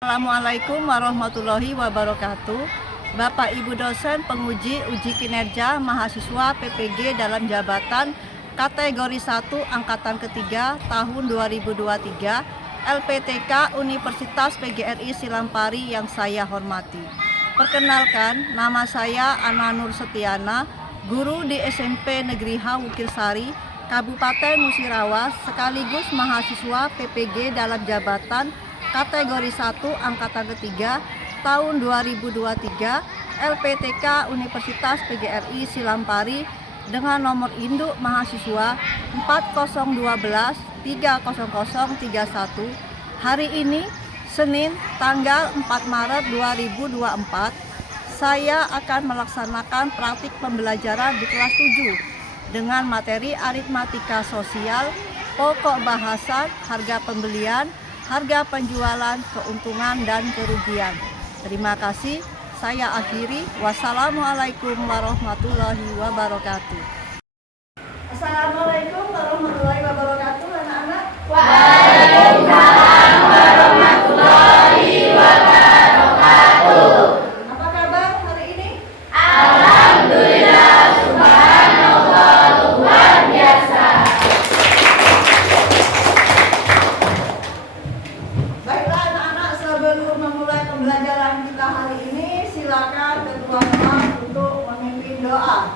Assalamualaikum warahmatullahi wabarakatuh. Bapak Ibu dosen penguji uji kinerja mahasiswa PPG dalam jabatan kategori 1 angkatan ketiga tahun 2023 LPTK Universitas PGRI Silampari yang saya hormati. Perkenalkan, nama saya Ana Nur Setiana, guru di SMP Negeri H Wukirsari, Kabupaten Musirawas, sekaligus mahasiswa PPG dalam jabatan kategori 1 angkatan ketiga tahun 2023 LPTK Universitas PGRI Silampari dengan nomor induk mahasiswa 4012300031. Hari ini Senin tanggal 4 Maret 2024 saya akan melaksanakan praktik pembelajaran di kelas 7 dengan materi aritmatika sosial, pokok bahasan, harga pembelian, harga penjualan, keuntungan, dan kerugian. Terima kasih. Saya akhiri. Wassalamualaikum warahmatullahi wabarakatuh. Assalamualaikum warahmatullahi wabarakatuh, anak-anak. Waalaikumsalam warahmatullahi wabarakatuh. Apa kabar hari ini? Alhamdulillah, subhanallah, luar biasa. Baiklah anak-anak, sebelum memulai pembelajaran kita hari ini, silakan ketua kelas untuk memimpin doa.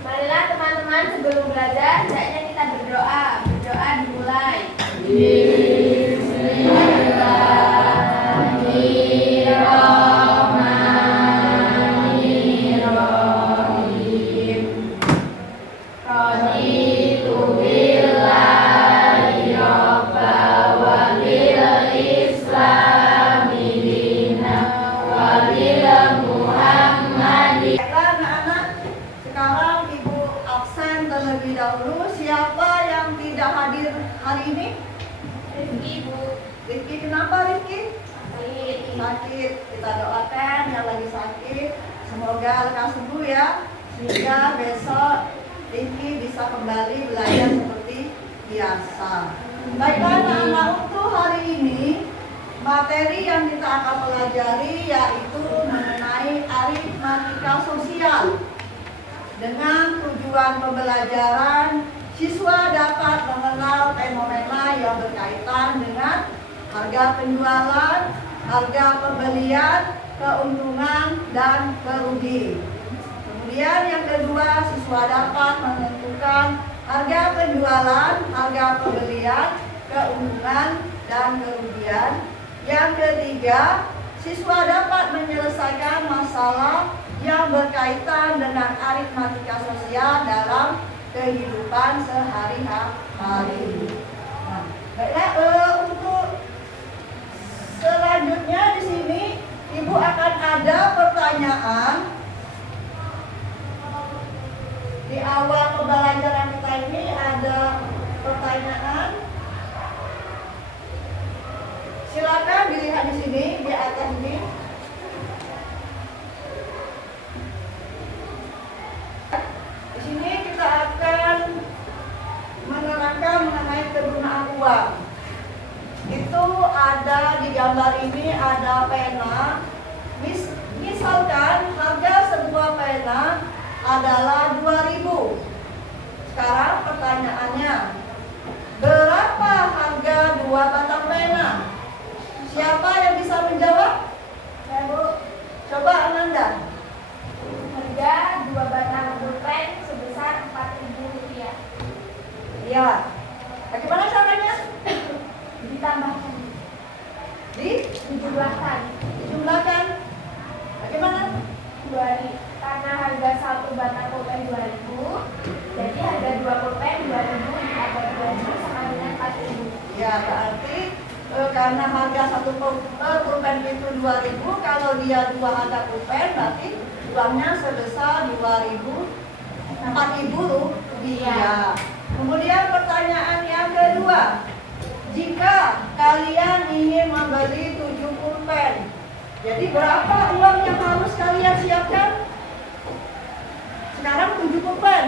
Marilah teman-teman, sebelum belajar, hendaknya kita berdoa. Berdoa dimulai. Bismillahirrahmanirrahim. Raditu billahi robba wa bil islami dina wa bil muhammadi. Baiklah anak-anak, sekarang ibu absen terlebih dahulu. Siapa yang tidak hadir hari ini? Ibu Rifki, kenapa Rifki? sakit. Sakit. Kita doakan yang lagi sakit, semoga lekas sembuh ya, sehingga besok Rifki bisa kembali belajar seperti biasa. Baiklah anak-anak, untuk hari ini materi yang kita akan pelajari yaitu mengenai aritmatika sosial. Dengan tujuan pembelajaran, siswa dapat mengenal fenomena yang berkaitan dengan harga penjualan, harga pembelian, keuntungan, dan kerugi. Kemudian yang kedua, siswa dapat menentukan harga penjualan, harga pembelian, keuntungan, dan kerugian. Yang ketiga, siswa dapat menyelesaikan masalah yang berkaitan dengan aritmatika sosial dalam kehidupan sehari-hari. Nah, baiklah, untuk selanjutnya di sini Ibu akan ada pertanyaan. Di awal pembelajaran kita ini ada pertanyaan. Silakan dilihat di sini, di atas ini. Di sini kita akan menerangkan mengenai kegunaan uang. Itu ada di gambar ini, ada pena. Misalkan harga sebuah pena adalah 2.000. Sekarang pertanyaannya, berapa harga 2 batang pena? Siapa yang bisa menjawab? Ya, Bu. Coba Ananda. Harga 2 batang pulpen sebesar Rp4.000. Iya. Bagaimana caranya? Ditambahkan Dijumlahkan. 17-an. Bagaimana? 2.000. Karena harga 1 batang pulpen 2.000, jadi harga 2 pulpen 2.000 ditambah 2.000 sama dengan 4.000. Ya, berarti karena harga satu pulpen itu 2.000, kalau dia 2 harga pulpen berarti uangnya sebesar 4.000 rupiah. Kemudian pertanyaan yang kedua, jika kalian ingin membeli 7 pulpen, jadi berapa uang yang harus kalian siapkan? Sekarang 7 pulpen.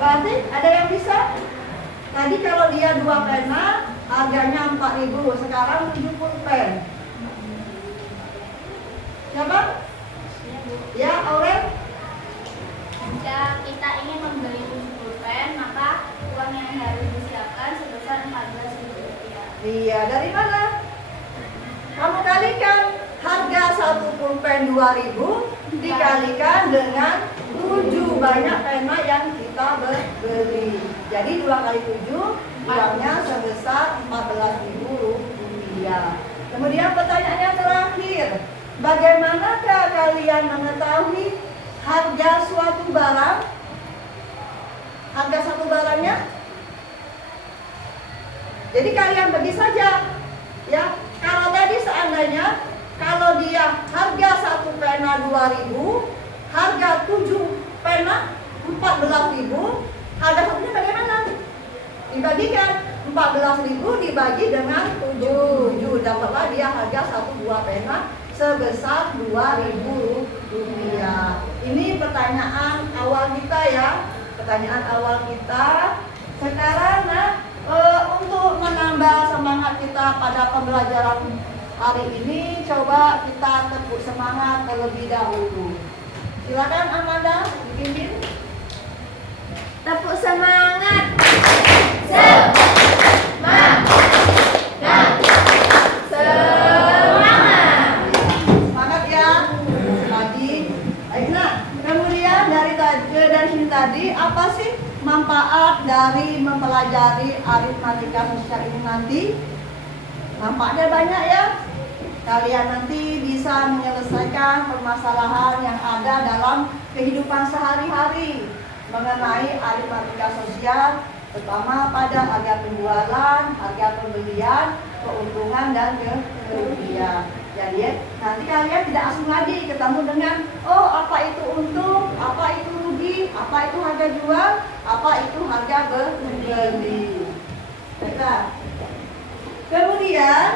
Berarti ada yang bisa? Tadi kalau dia 2 pena, harganya 4.000, sekarang 70 pen. Siapa? Ya, Aurel? Jika kita ingin membeli 70 pen, maka uang yang harus disiapkan sebesar 14.000 rupiah. Iya, dari mana? Kamu kalikan harga 1 pulpen 2.000 dikalikan dengan 7 banyak pena yang kita beli. Jadi 2 kali 7 uangnya sebesar 14.000 rupiah. Kemudian pertanyaan yang terakhir, bagaimanakah kalian mengetahui harga suatu barang? Harga satu barangnya? Jadi kalian bagi saja, ya. Kalau tadi seandainya kalau dia harga 1 pena 2.000, harga 7 pena 14.000, harga satunya bagaimana? Dibagikan 14.000 dibagi dengan 7, dapatlah dia harga 1 pena sebesar 2.000 rupiah. Ini pertanyaan awal kita ya, pertanyaan awal kita. Sekarang untuk menambah semangat kita pada pembelajaran hari ini, coba kita tepuk semangat terlebih dahulu. Silakan Amanda dipimpin. Tepuk semangat. Semangat. Semangat. Semangat ya. Tadi, baik nak. Kemudian dari sini tadi, apa sih manfaat dari mempelajari aritmatika sosial ini nanti? Manfaatnya banyak ya. Kalian nanti bisa menyelesaikan permasalahan yang ada dalam kehidupan sehari-hari mengenai aritmatika sosial, terutama pada harga penjualan, harga pembelian, keuntungan dan kerugian. Jadi nanti kalian tidak asing lagi ketemu dengan apa itu untung, apa itu rugi, apa itu harga jual, apa itu harga beli. Baiklah. Kemudian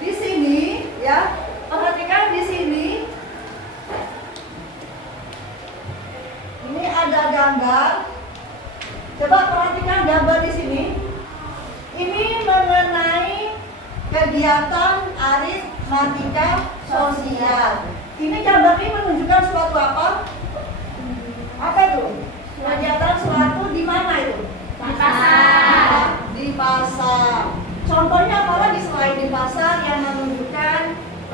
di sini ya, perhatikan di sini. Ini ada gambar. Coba perhatikan gambar di sini. Ini mengenai kegiatan aritmatika sosial. Ini gambar ini menunjukkan suatu apa? Apa itu? Kegiatan suatu di mana itu? Di pasar. Di pasar. Contohnya apa lagi selain di pasar yang menunjukkan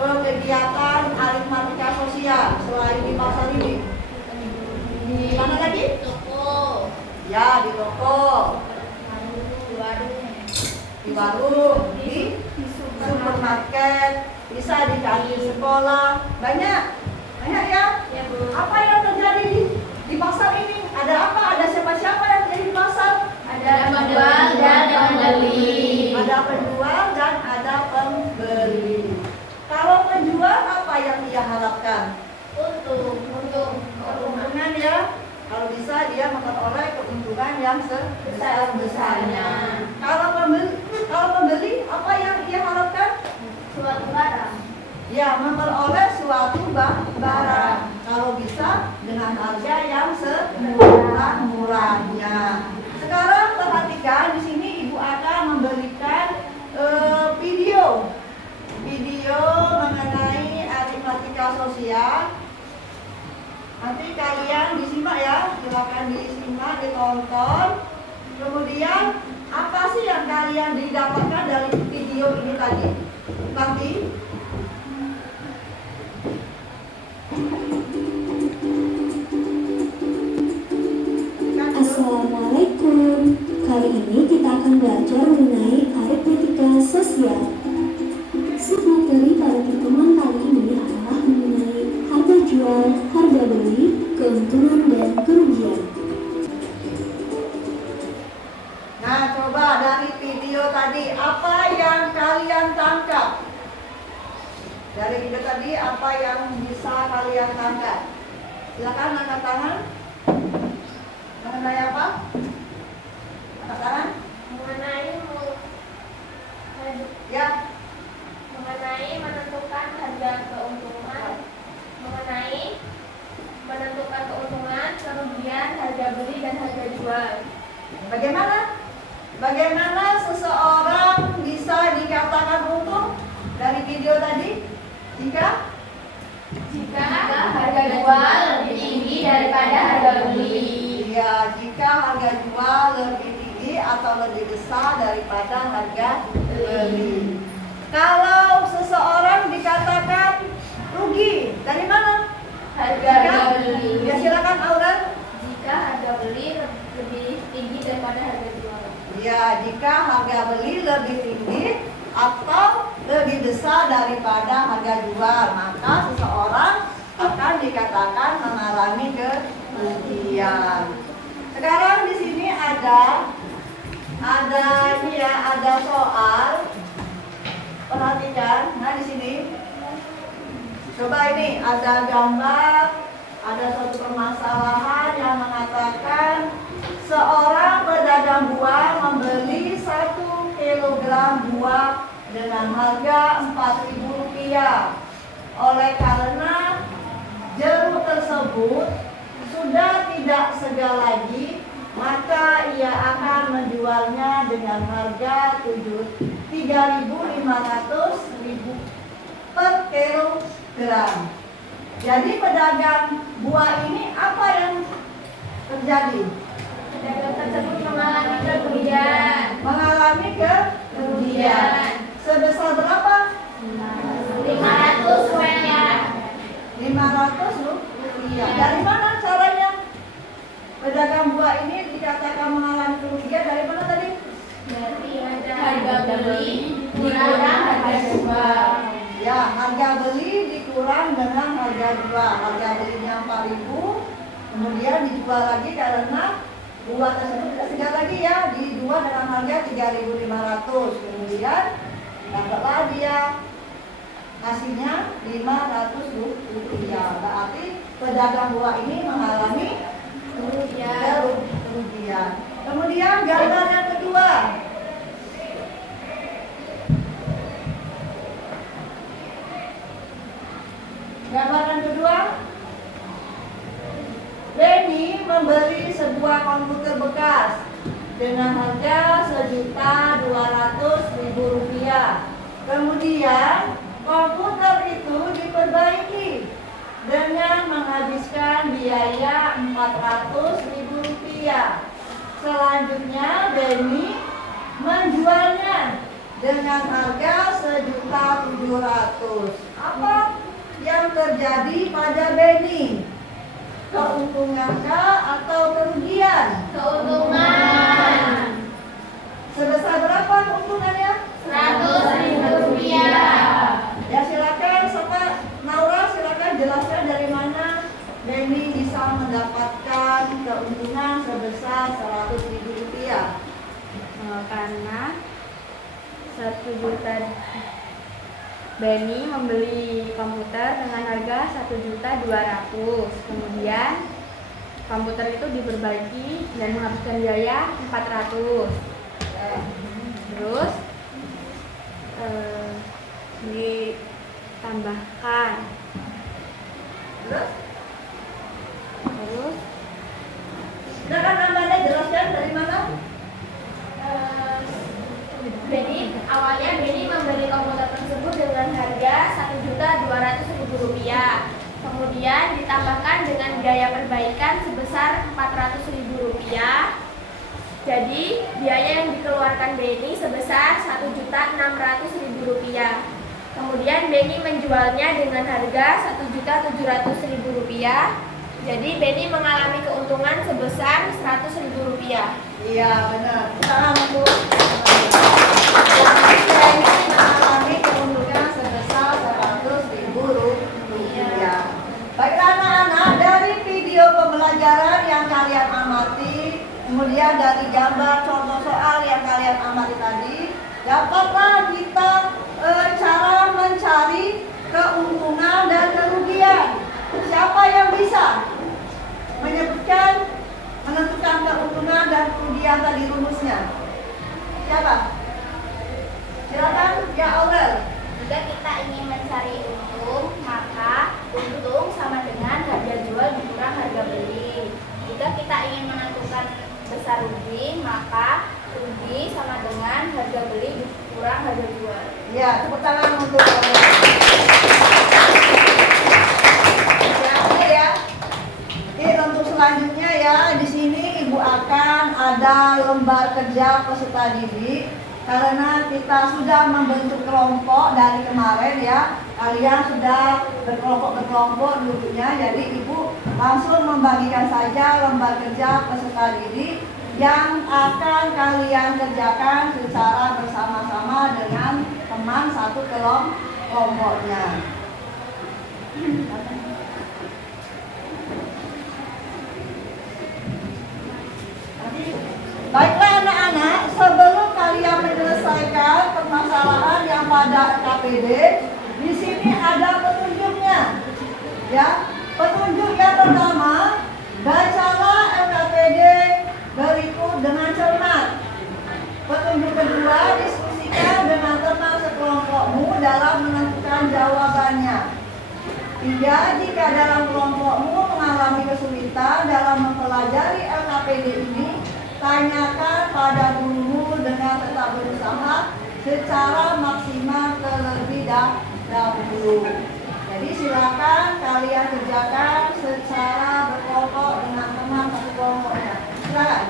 kegiatan aritmatika sosial selain di pasar ini? Di mana lagi? Toko. Ya, di toko, Di warung. di warung, di supermarket, bisa di kantin sekolah, banyak ya. Ya, Bu. Apa yang terjadi di pasar ini? Ada apa? Ada siapa-siapa yang terjadi di pasar? Ada penjual dan pembeli. Ada penjual dan ada pembeli. Kalau penjual apa yang dia harapkan? Untuk Keuntungan ya. Kalau bisa dia memperoleh keuntungan yang sebesar-besarnya. Kalau pembeli apa yang dia harapkan? suatu barang. Ya, memperoleh suatu barang. Kalau bisa dengan harga yang semurah-murahnya. Sekarang perhatikan di sini Ibu akan memberikan video mengenai aritmatika sosial. Nanti kalian disimak ya, silakan disimak, ditonton. Kemudian apa sih yang kalian didapatkan dari video ini tadi? Nanti Assalamualaikum. Kali ini kita akan belajar mengenai aritmatika sosial. Submateri pada pertemuan kali ini adalah mengenai harga jual, harga beli, keuntungan dan kerugian. Nah, coba dari video tadi apa yang kalian tangkap? Dari video tadi apa yang bisa kalian tangkap? Silakan angkat tangan. Mengenai apa? Angkat tangan. Ya. Mengenai menentukan harga keuntungan, mengenai menentukan keuntungan, kerugian, harga beli dan harga jual. Bagaimana? Bagaimana seseorang bisa dikatakan untung dari video tadi? Jika harga jual lebih tinggi daripada harga beli. ya, jika harga jual lebih tinggi atau lebih besar daripada harga beli. Kalau seseorang dikatakan rugi, dari mana? Harga beli. Ya, silakan Aurel. Jika harga beli lebih tinggi daripada harga jual. Ya, jika harga beli lebih tinggi atau lebih besar daripada harga jual, maka seseorang akan dikatakan mengalami kerugian. Sekarang di sini ada soal. Perhatikan. Nah, di sini coba ini ada gambar, ada suatu permasalahan yang mengatakan seorang pedagang buah membeli 1 kilogram buah dengan harga Rp4.000. Oleh karena jeruk tersebut sudah tidak segar lagi, maka ia akan menjualnya dengan harga Rp3.500 per kilogram. Jadi pedagang buah ini apa yang terjadi? Pedagang tersebut mengalami kerugian. Mengalami kerugian. Sebesar berapa? Rp500. 500 rupiah. Dari mana caranya? Pedagang buah ini dikatakan mengalami kerugian dari mana tadi? Dari harga beli dikurang harga jual. Ya, harga beli dikurang dengan harga jual. Harga belinya 4.000, kemudian dijual lagi karena buah tersebut tidak segar lagi ya, dijual dengan harga 3.500. Kemudian dapatlah dia hasilnya 500 rupiah. Berarti pedagang buah ini mengalami kerugian. Kemudian gambar yang kedua. Gambaran kedua, Benny membeli sebuah komputer bekas dengan harga Rp1.200.000. Kemudian komputer itu diperbaiki dengan menghabiskan biaya Rp400.000. Selanjutnya Benny menjualnya dengan harga Rp1.700.000. Apa yang terjadi pada Benny? Keuntungankah atau kerugian? Keuntungan. Sebesar berapa keuntungannya? Rp100.000. Ya, silakan Sobat Naura, silakan jelaskan dari mana Benny bisa mendapatkan keuntungan sebesar Rp100.000. Karena 1 juta Benny membeli komputer dengan harga Rp1.200.000. Kemudian komputer itu diperbaiki dan menghabiskan biaya Rp400.000. Terus ditambahkan. Terus? Terus Silakan Amanda jelaskan dari mana? Awalnya Benny membeli komputer tersebut dengan harga Rp1.200.000. Kemudian ditambahkan dengan biaya perbaikan sebesar Rp400.000. Jadi biaya yang dikeluarkan Benny sebesar Rp1.600.000. Kemudian Benny menjualnya dengan harga Rp1.700.000. Jadi Benny mengalami keuntungan sebesar Rp100.000. Iya, benar. Salam untuk Benny mengalami keuntungan sebesar Rp100.000. Baiklah anak-anak, dari video pembelajaran yang kalian amati, kemudian dari gambar contoh soal yang kalian amati tadi, dapatlah kita cara mencari keuntungan dan kerugian. Siapa yang bisa menyebutkan, menentukan keuntungan dan kerugian tadi rumusnya? Siapa? Silakan, ya Aurel. Jika kita ingin mencari untung, maka untung sama dengan harga jual dikurang harga beli. Jika kita ingin menentukan besar rugi, maka rugi beli sama dengan harga beli kurang harga jual. Ya, tepuk tangan untuk ya. Oke, untuk selanjutnya ya, di sini Ibu akan ada lembar kerja peserta didik. Karena kita sudah membentuk kelompok dari kemarin ya, kalian sudah berkelompok duduknya, jadi Ibu langsung membagikan saja lembar kerja peserta didik yang akan kalian kerjakan secara bersama-sama dengan teman satu kelompoknya. Baiklah anak-anak, sebelum kalian menyelesaikan permasalahan yang pada KPD, di sini ada petunjuknya. Ya, petunjuk yang pertama, bacalah LKPD berikut dengan cermat. Petunjuk kedua, diskusikan dengan teman sekelompokmu dalam menentukan jawabannya. 3. Jika dalam kelompokmu mengalami kesulitan dalam mempelajari LKPD ini, tanyakan pada gurumu dengan tetap berusaha secara maksimal terlebih dahulu. Jadi silakan kalian kerjakan secara berkelompok dengan teman satu kelompoknya. Silakan.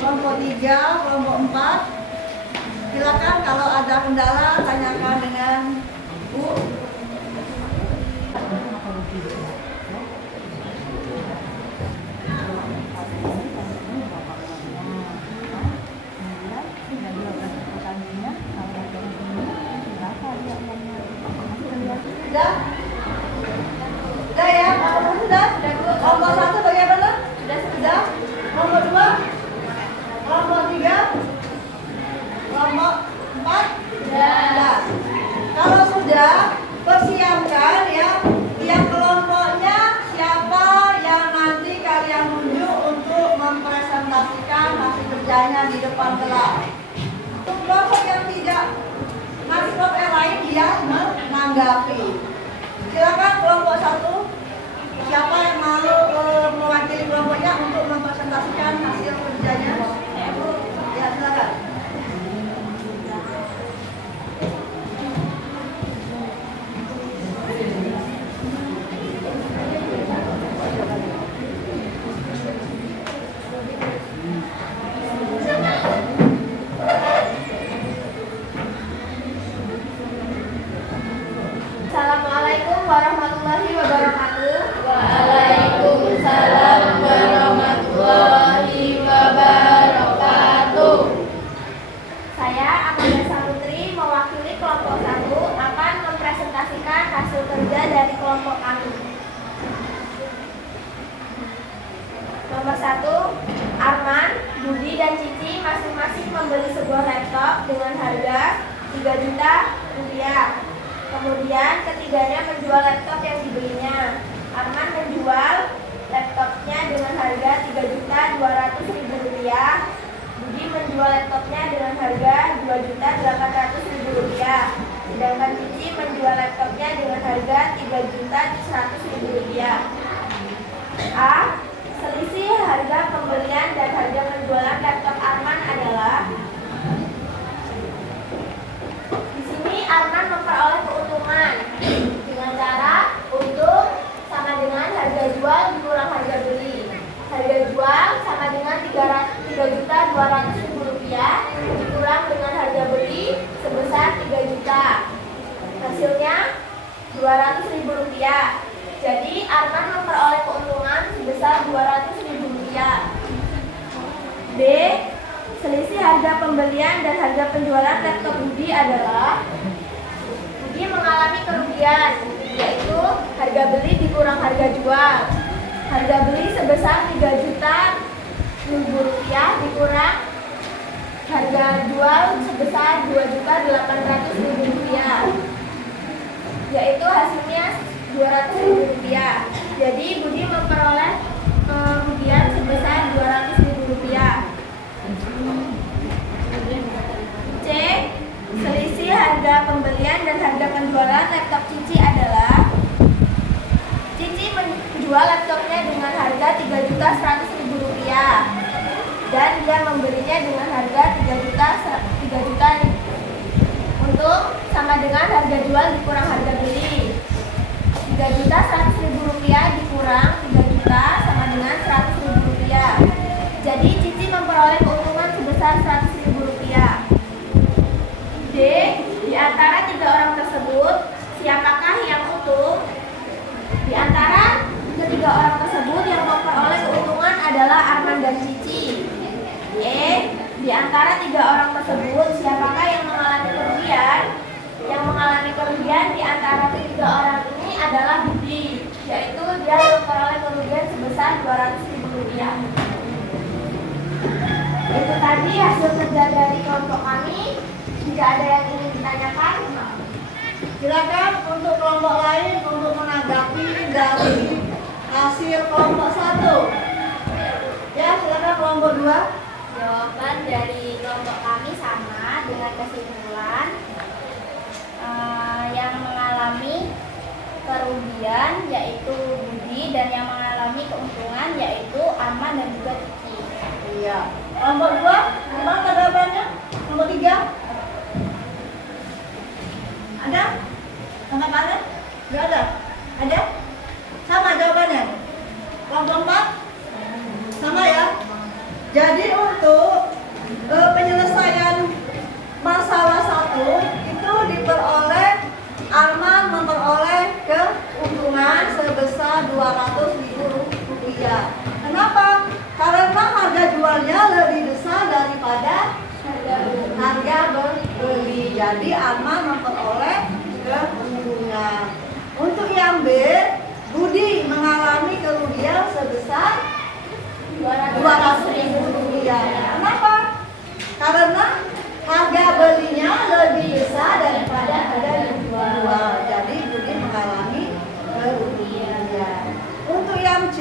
Kelompok 3, kelompok 4. Silakan kalau ada kendala tanyakan dengan Bu. Sudah? Sudah ya? Kalau sudah? Kelompok 1 bagaimana? Sudah? Kelompok 2? Kelompok 3? Kelompok 4? Sudah. Kalau sudah, persiapkan ya. Tiap kelompoknya siapa yang nanti kalian tunjuk untuk mempresentasikan hasil kerjanya di depan kelas. Untuk kelompok yang tidak ngasih kelompok yang lain, dia menanggapi. Silakan kelompok 1. Siapa yang mau mewakili kelompoknya untuk mempresentasikan hasil kerjanya? Ya, silakan. Assalamualaikum warahmatullahi wabarakatuh. Waalaikumsalam warahmatullahi wabarakatuh. Saya Amalia Salutri mewakili kelompok 1 akan mempresentasikan hasil kerja dari kelompok kami. Nomor 1, Arman, Budi, dan Cici masing-masing membeli sebuah laptop dengan harga 3 juta rupiah. Kemudian ketiganya menjual laptop yang dibelinya. Arman menjual laptopnya dengan harga 3.200.000 rupiah. Budi menjual laptopnya dengan harga 2.800.000 rupiah. Sedangkan Cici menjual laptopnya dengan harga 3.100.000 rupiah. A. Selisih harga pembelian dan harga penjualan laptop Arman adalah: di sini Arman memperoleh keuntungan dengan cara untung sama dengan harga jual dikurang harga beli. Harga jual sama dengan 3.200.000 rupiah dikurang dengan harga beli sebesar 3 juta. Hasilnya 200.000 rupiah. Jadi Arman memperoleh keuntungan sebesar 200.000 rupiah. B. B. Selisih harga pembelian dan harga penjualan laptop Budi adalah Budi mengalami kerugian, yaitu harga beli dikurang harga jual. Harga beli sebesar 3 juta rupiah dikurang harga jual sebesar 2.800.000 rupiah, yaitu hasilnya 200.000 rupiah. Jadi Budi memperoleh kerugian sebesar 200.000 rupiah. C. Selisih harga pembelian dan harga penjualan laptop Cici adalah Cici menjual laptopnya dengan harga 3.100.000 rupiah dan dia membelinya dengan harga 3 juta untuk sama dengan harga jual dikurang harga beli. 3.100.000 rupiah dikurang 3 juta sama dengan 100.000 rupiah. Jadi Cici memperoleh keuntungan sebesar 100.000 rupiah. D. Di antara 3 orang tersebut, siapakah yang untung? Di antara ketiga orang tersebut yang memperoleh keuntungan adalah Arman dan Cici. E. Di antara 3 orang tersebut, siapakah yang mengalami kerugian? Yang mengalami kerugian di antara 3 orang ini adalah Budi, yaitu dia memperoleh kerugian sebesar 200.000 rupiah. Itu tadi hasil kerja dari kelompok kami. Jika ada yang ingin ditanyakan, Silakan untuk kelompok lain untuk menanggapi dari hasil kelompok 1. Ya, silakan kelompok 2. jawaban dari kelompok kami sama dengan kesimpulan yang mengalami kerugian yaitu Budi dan yang mengalami keuntungan yaitu Arman dan juga Cici. Iya. Kelompok 2, gimana tanggapannya? Kelompok 3? Ada? Tanggapannya? Nggak ada? Ada? Sama jawabannya? Kelompok 4? Sama ya? Jadi untuk penyelesaian masalah 1 itu diperoleh Arman memperoleh keuntungan sebesar 200.000 rupiah. Kenapa? Karena harga jualnya lebih besar daripada harga beli. Jadi Arman memperoleh keuntungan. Untuk yang B, Budi mengalami kerugian sebesar 200.000 rupiah. Kenapa? Karena harga belinya lebih besar daripada harga yang dijual. Jadi Budi mengalami kerugian. Untuk yang C,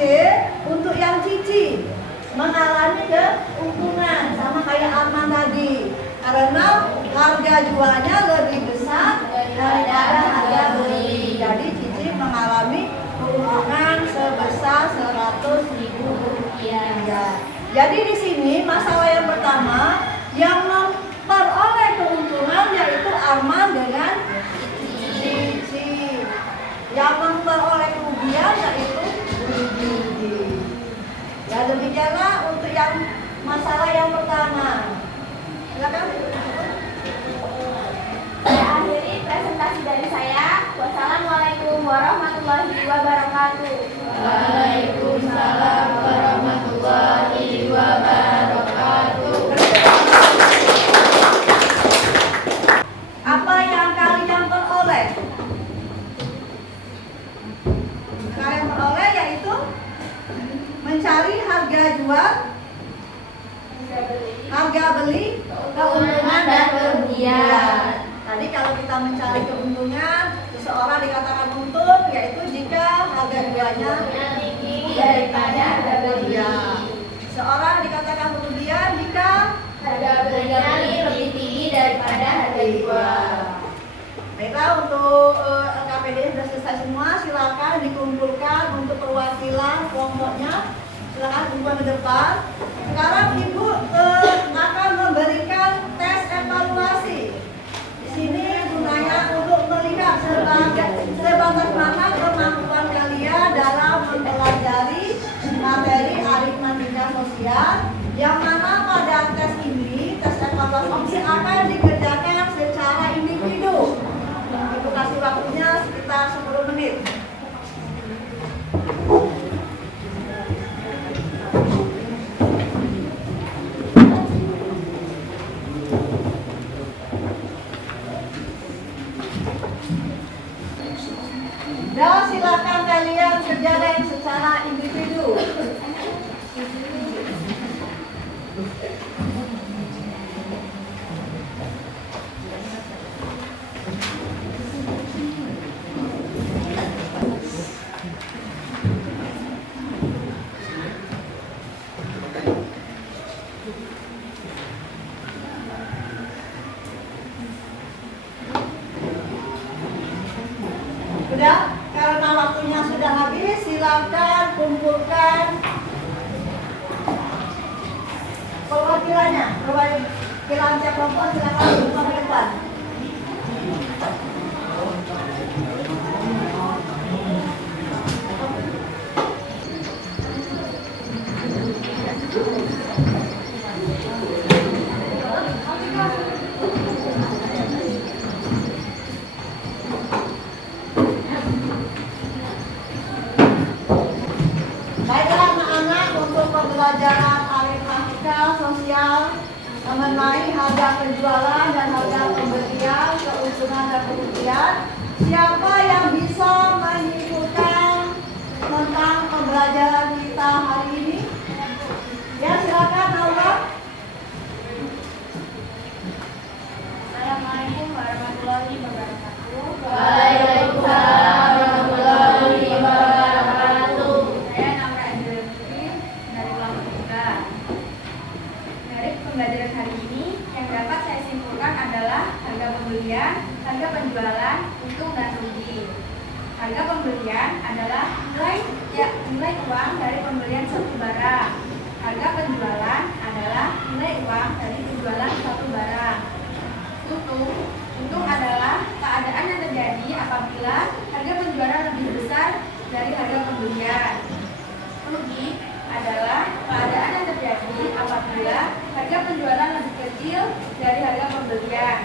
untuk yang Cici mengalami keuntungan sama kayak Arman tadi. Karena harga jualnya lebih besar daripada harga beli. Jadi Cici mengalami keuntungan sebesar 100.000 rupiah. Jadi di sini masalah yang pertama yang memperoleh keuntungan yaitu Arman dengan Cici. Yang memperoleh kerugian yaitu Budi. Ya demikianlah untuk yang masalah yang pertama. Silakan. Saya akhiri presentasi dari saya. Wassalamualaikum warahmatullahi wabarakatuh. Waalaikumsalam warahmatullahi wabarakatuh. Apa yang kalian peroleh? Kalian peroleh yaitu mencari harga jual, harga beli, keuntungan dan kerugian. Tadi kalau kita mencari keuntungan, seseorang dikatakan untung yaitu jika harga jualnya Tinggi daripada harga beli. seorang dikatakan kerugian jika Harga belinya lebih tinggi daripada harga jual. Baiklah, untuk LKPD sudah selesai semua. Silakan dikumpulkan untuk perwakilan kelompoknya. Silakan kumpul ke depan. Sekarang Ibu akan memberikan tes evaluasi. Di sini gunanya untuk melihat sebatas mana kemampuan kalian dalam mempelajari materi aritmatika sosial, yang mana pada tes ini, tes evaluasi ini akan dikerjakan secara individu. Ibu kasih waktunya sekitar 10 menit. Kilam Cek Kelompok silakan berubah ke depan. Baiklah anak-anak, untuk pembelajaran aritmatika sosial mengenai harga penjualan dan harga pembelian, keuntungan dan kerugian, siapa yang bisa menyimpulkan tentang pembelajaran kita hari ini? Ya, silakan Aula. Assalamualaikum warahmatullahi wabarakatuh. Waalaikumsalam warahmatullahi wabarakatuh. Saya Naura Indri dari kelompok 3. Dari pembelajaran hari ini yang dapat saya simpulkan adalah harga pembelian, harga penjualan, untung dan rugi. Harga pembelian adalah nilai uang dari pembelian suatu barang. Harga penjualan adalah nilai uang dari penjualan suatu barang. Untung adalah keadaan yang terjadi apabila harga penjualan lebih besar dari harga pembelian. Rugi adalah keadaan yang terjadi apabila harga penjualan lebih kecil dari harga pembelian.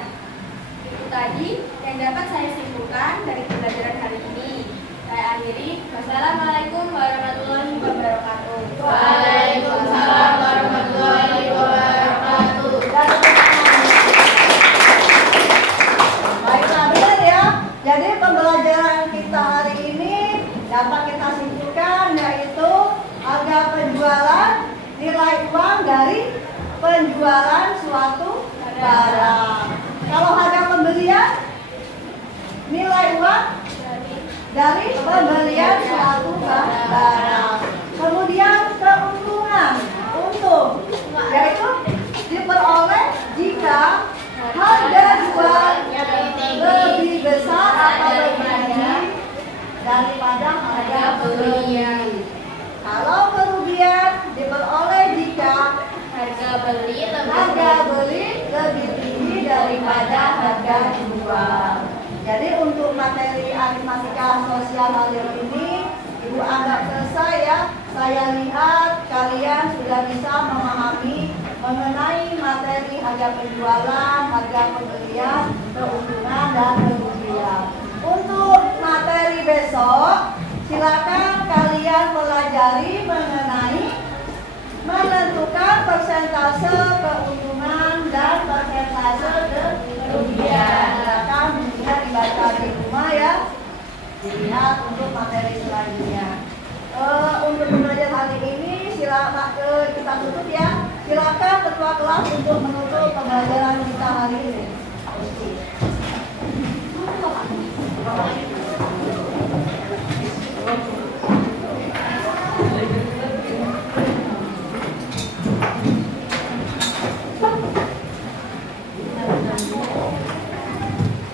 Itu tadi yang dapat saya simpulkan dari pembelajaran hari ini. Saya akhiri. Wassalamualaikum warahmatullahi wabarakatuh. Waalaikumsalam warahmatullahi wabarakatuh. Baiklah, benar ya. Jadi pembelajaran kita hari ini dapat kita simpulkan yaitu harga penjualan, nilai uang dari penjualan suatu barang. Kalau harga pembelian, nilai uang dari pembelian suatu barang. Kemudian keuntungan, untung, yaitu diperoleh jika harga jual lebih besar atau lebih tinggi daripada harga beli. Kalau kerugian diperoleh jika Harga beli lebih tinggi daripada harga jual. Jadi untuk materi aritmatika sosial hari ini Ibu anggap selesai ya. Saya lihat kalian sudah bisa memahami mengenai materi harga penjualan, harga pembelian, keuntungan dan kerugian. Untuk materi besok, silakan kalian pelajari mengenai menentukan persentase keuntungan dan persentase kerugian. Silakan bisa dibaca di rumah ya. Dilihat untuk materi selanjutnya. Untuk pembelajaran hari ini silakan kita tutup ya. Silakan ketua kelas untuk menutup pembelajaran kita hari ini.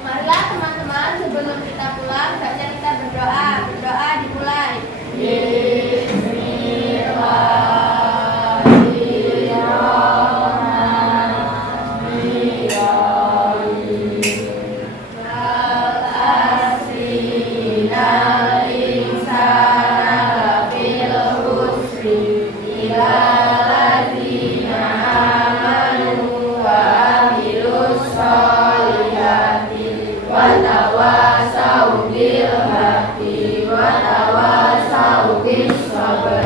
Marilah teman-teman, sebelum kita pulang, baca kita berdoa. Berdoa dimulai. Watawasau bil haqqi watawasau bis sabr.